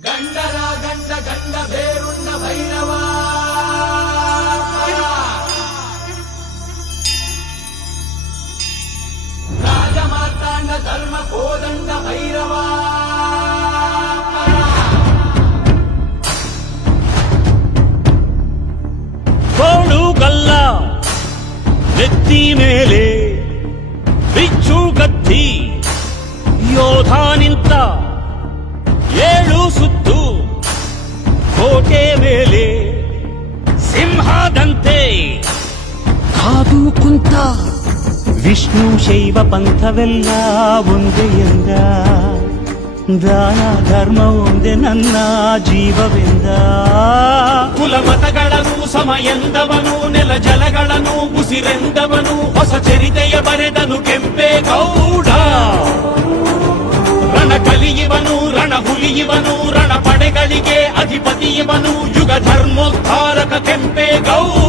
ಗಂಡರ ಗಂಡ ಗಂಡ ಬೇರುಣ್ಣ ಭೈರವ ರಾಜ ಮಾರ್ತಾಂಡ ಧರ್ಮ ಕೋದಂಡ ಭೈರವ ಕೋಳುಗಲ್ಲ ನೆತ್ತಿ ಮೇಲೆ ಬಿಚ್ಚು ಗತ್ತಿ ಯೋಧ ನಿಂತ ಏಳು ಸುತ್ತು ಕೋಟೆ ಮೇಲೆ ಸಿಂಹದಂತೆ ಕಾದು ಕುಂತ ವಿಷ್ಣು ಶೈವ ಪಂಥವೆಲ್ಲ ಒಂದೇ ಎಂದ ದಾನ ಧರ್ಮ ಒಂದೇ ನನ್ನ ಜೀವವೆಂದ ಕುಲಮತಗಳನ್ನು ಸಮ ಎಂದವನು ನೆಲ ಜಲಗಳನ್ನು ಉಸಿರೆಂದವನು ಹೊಸ ಚರಿತೆಯ ಬರೆದನು ಕೆಂಪೇಗೌಡ ರಣ ಕಲಿಯುವನು ರಣ ಹುಲಿಯುವನು ರಣ ಪಡೆಗಳಿಗೆ ಅಧಿಪತಿಯವನು ಯುಗ ಧರ್ಮೋದ್ಧಾರಕ ಕೆಂಪೇಗೌಡ